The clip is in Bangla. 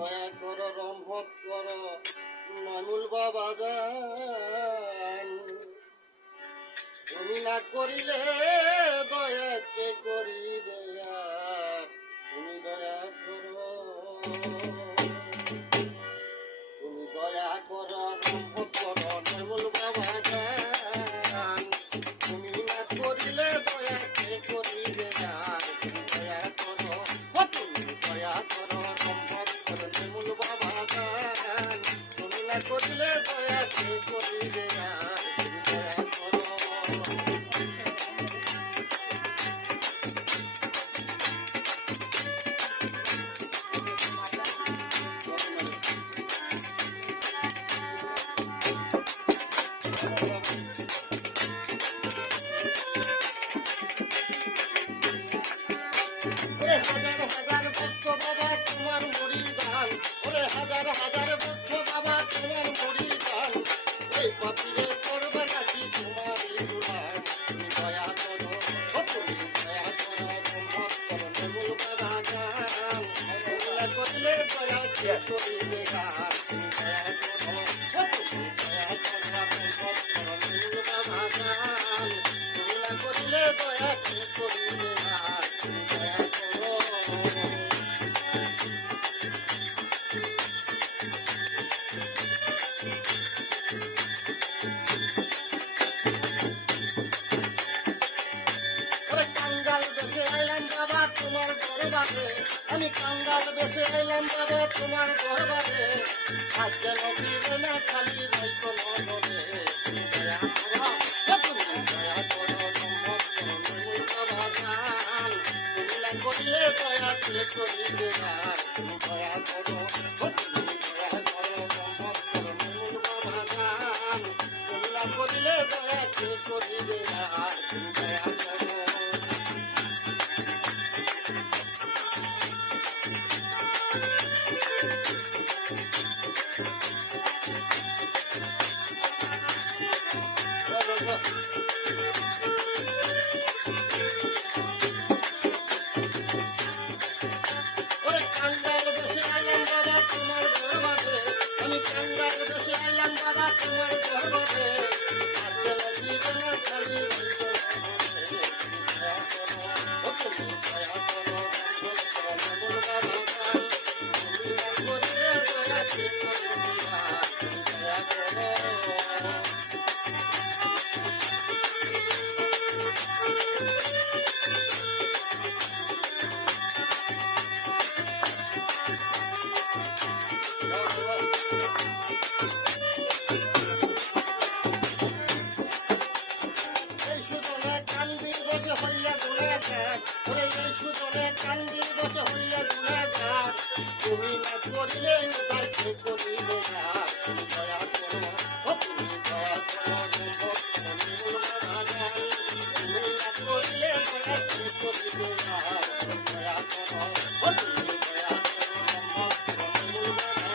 দয়া করো রহমত করো মামুল বাবা জান, তুমি না করিলে দয়া কে করিবে আর, তুমি দয়া করো, তুমি দয়া করো রহমত করো মামুল বাবা জান, তুমি না করিলে দয়া কে করিবে আর, তুমি দয়া করো, তুমি দয়া করো রহমত করো মামুল বাবা জান, তুমি না করিলে দয়া কে করিবে আর, তুমি দয়া করো। হাজার হাজার ভক্ত বাবা তোমার মরি গান, ওরে হাজার হাজার ভক্ত বাবা তোমার মরি গান, এই পাপিরে করবে নাকি তোমার গুণান, তুমি দয়া করো, তুমি দয়া করো রহমত করো নেমুল বাবা গান, এগুলা করলে দয়া কে করিবে আর, তুমি দয়া করো, তুমি দয়া করো রহমত করো নেমুল বাবা গান, এগুলা করলে দয়া কে করিবে আর, তুমি দয়া করো। কাঙ্গাল বেশে আইলাম বাবা তোমার দরবারে, আমি কাঙ্গাল বেশে আইলাম বাবা তোমার দরবারে, আজ যেন ফিরে না খালি রইত নজরে, তুমি দয়া করো, তুমি দয়া করো রহমত করো নেমুল বাবা জান, তুমি না করিলে দয়া কে করিবে আর, তুমি দয়া করো, তুমি দয়া করো রহমত করো নেমুল বাবা জান, তুমি না করিলে দয়া কে করিবে আর, তুমি দয়া করো। ওরে কাঙ্গাল বেশে আইলাম বাবা তোমার দরবারে, আমি কাঙ্গাল বেশে আইলাম বাবা তোমার দরবারে, আর যেন ফিরে না খালি রইত নজরে, তুমি দয়া করো, তুমি দয়া করো রহমত করো নেমুল বাবা জান, তুমি না করিলে দয়া কে করিবে আর, তুমি দয়া করো। এই সুজনে কান্দি বসে হইয়া গুণাগার, ওরে এই সুজনে কান্দি বসে হইয়া গুণাগার, তুমি না করিলে উদ্ধার কে করিবে আর, তুমি দয়া করো, তুমি দয়া করো রহমত করো নেমুল বাবা জান, তুমি না করিলে দয়া কে করিবে আর, তুমি দয়া করো, তুমি দয়া করো রহমত করো নেমুল বাবা